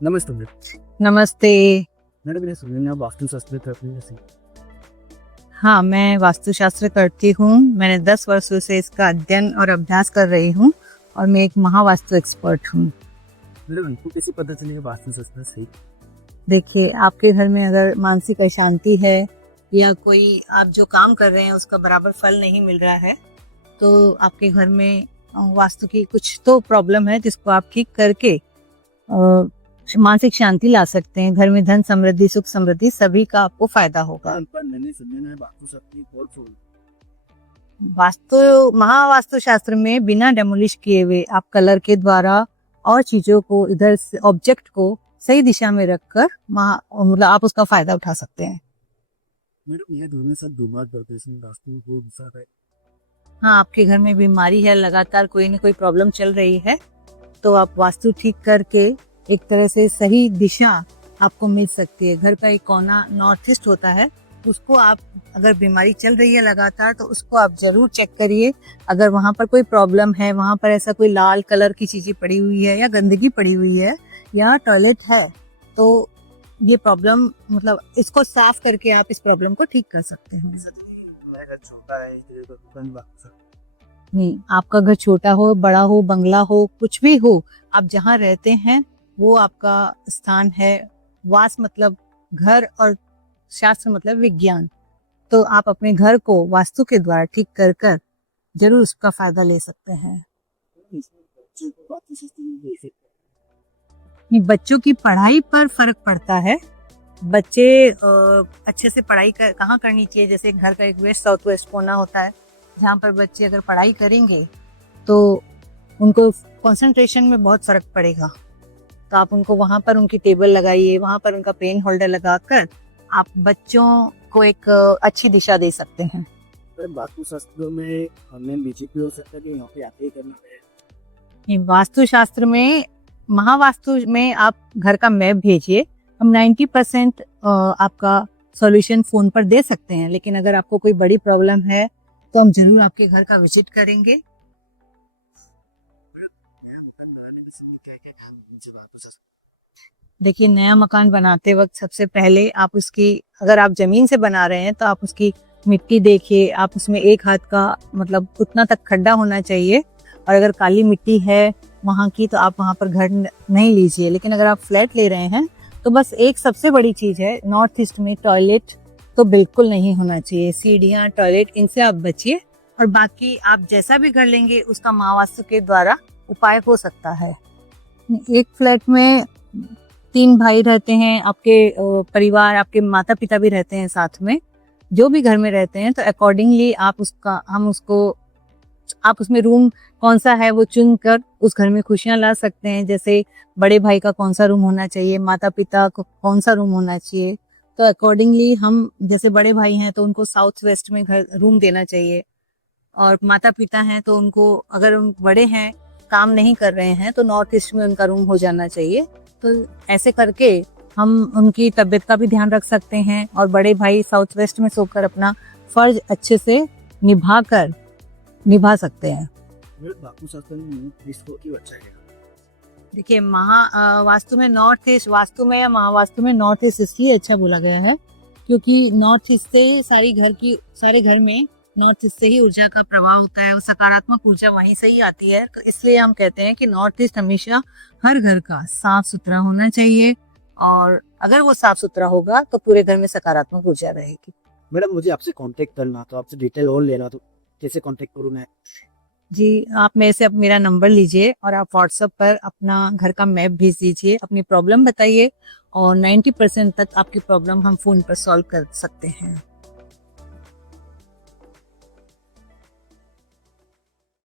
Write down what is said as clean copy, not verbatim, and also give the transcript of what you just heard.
नमस्ते मैडम। नमस्ते। मैडम मैंने सुना आप वास्तुशास्त्र करते हैं जैसे। हाँ, मैं वास्तुशास्त्र करती हूँ। मैंने 10 वर्षों से इसका अध्ययन और अभ्यास कर रही हूँ और मैं एक महावास्तु एक्सपर्ट हूँ। मैडम हमको कैसे पता चलेगा वास्तुशास्त्र सही? देखिए, आपके घर में अगर मानसिक अशांति है या कोई आप जो काम कर रहे हैं उसका बराबर फल नहीं मिल रहा है, तो आपके घर में वास्तु की कुछ तो प्रॉब्लम है जिसको आप ठीक करके मानसिक शांति ला सकते हैं। घर में धन समृद्धि, सुख समृद्धि सभी का आपको फायदा होगा। पर मैंने सुना है वास्तुशास्त्र की और फूल। महावास्तु शास्त्र में बिना डेमोलिश किए हुए आप कलर के द्वारा और चीजों को इधर से ऑब्जेक्ट को सही दिशा में रखकर मतलब आप उसका फायदा उठा सकते हैं। मैडम ये दोनों साथ बीमार पड़ते हैं, इसमें वास्तु में बहुत सारा है। हाँ, आपके घर में बीमारी है, लगातार कोई ना कोई प्रॉब्लम चल रही है, तो आप वास्तु ठीक करके एक तरह से सही दिशा आपको मिल सकती है। घर का एक कोना नॉर्थ ईस्ट होता है, उसको आप अगर बीमारी चल रही है लगातार तो उसको आप जरूर चेक करिए। अगर वहाँ पर कोई प्रॉब्लम है, वहाँ पर ऐसा कोई लाल कलर की चीजें पड़ी हुई है या गंदगी पड़ी हुई है या टॉयलेट है, तो ये प्रॉब्लम मतलब इसको साफ करके आप इस प्रॉब्लम को ठीक कर सकते हैं। मेरा घर छोटा है इसलिए तो दुकान वास्तु। नहीं, आपका घर छोटा हो, बड़ा हो, बंगला हो, कुछ भी हो, आप जहाँ रहते हैं वो आपका स्थान है। वास मतलब घर और शास्त्र मतलब विज्ञान। तो आप अपने घर को वास्तु के द्वारा ठीक कर कर जरूर उसका फायदा ले सकते हैं। बच्चों की पढ़ाई पर फर्क पड़ता है। बच्चे अच्छे से पढ़ाई कहाँ करनी चाहिए, जैसे घर का एक वेस्ट साउथ वेस्ट कोना होता है जहाँ पर बच्चे अगर पढ़ाई करेंगे तो उनको कंसंट्रेशन में बहुत फर्क पड़ेगा। तो आप उनको वहाँ पर उनकी टेबल लगाइए, वहाँ पर उनका पेन होल्डर लगाकर आप बच्चों को एक अच्छी दिशा दे सकते हैं। वास्तुशास्त्र में हमें बीजेपी हो सकता है कि यहाँ पे आके ही करना है। वास्तुशास्त्र में, महावास्तु में आप घर का मैप भेजिए, हम 90% आपका सॉल्यूशन फोन पर दे सकते हैं। लेकिन अगर आपको कोई बड़ी प्रॉब्लम है तो हम जरूर आपके घर का विजिट करेंगे। देखिए, नया मकान बनाते वक्त सबसे पहले आप उसकी, अगर आप जमीन से बना रहे हैं तो आप उसकी मिट्टी देखिए, आप उसमें एक हाथ का मतलब उतना तक खड्डा होना चाहिए। और अगर काली मिट्टी है वहाँ की तो आप वहाँ पर घर नहीं लीजिए। लेकिन अगर आप फ्लैट ले रहे हैं तो बस एक सबसे बड़ी चीज है, नॉर्थ ईस्ट में टॉयलेट तो बिल्कुल नहीं होना चाहिए। सीढ़ियाँ, टॉयलेट, इनसे आप बचिए। और बाकी आप जैसा भी घर लेंगे उसका महावास्तु के द्वारा उपाय हो सकता है। एक फ्लैट में 3 भाई रहते हैं, आपके परिवार, आपके माता पिता भी रहते हैं साथ में, जो भी घर में रहते हैं, तो अकॉर्डिंगली आप उसमें रूम कौन सा है वो चुन कर उस घर में खुशियां ला सकते हैं। जैसे बड़े भाई का कौन सा रूम होना चाहिए, माता पिता को कौन सा रूम होना चाहिए, तो अकॉर्डिंगली हम, जैसे बड़े भाई हैं तो उनको साउथ वेस्ट में घर रूम देना चाहिए। और माता पिता हैं तो उनको, अगर उन बड़े हैं काम नहीं कर रहे हैं तो नॉर्थ ईस्ट में उनका रूम हो जाना चाहिए। तो ऐसे करके हम उनकी तबीयत का भी ध्यान रख सकते हैं और बड़े भाई साउथ वेस्ट में सोकर अपना फर्ज अच्छे से निभा सकते हैं। वास्तुशास्त्र में इसको क्यों अच्छा है? देखिए, वास्तु में नॉर्थ ईस्ट, वास्तु में या महावास्तु में नॉर्थ ईस्ट इसलिए अच्छा बोला गया है क्योंकि नॉर्थ ईस्ट से सारे घर में नॉर्थ ईस्ट से ही ऊर्जा का प्रवाह होता है और सकारात्मक ऊर्जा वहीं से ही आती है। तो इसलिए हम कहते हैं कि नॉर्थ ईस्ट हमेशा हर घर का साफ सुथरा होना चाहिए और अगर वो साफ सुथरा होगा तो पूरे घर में सकारात्मक ऊर्जा रहेगी। मैडम मुझे आपसे कांटेक्ट करना, तो आपसे डिटेल और लेना, तो कैसे कांटेक्ट करूँ मैं? जी, आप मेरे से अब मेरा नंबर लीजिए और आप व्हाट्सएप पर अपना घर का मैप भेज दीजिए, अपनी प्रॉब्लम बताइए और 90% तक आपकी प्रॉब्लम हम फोन पर सॉल्व कर सकते हैं।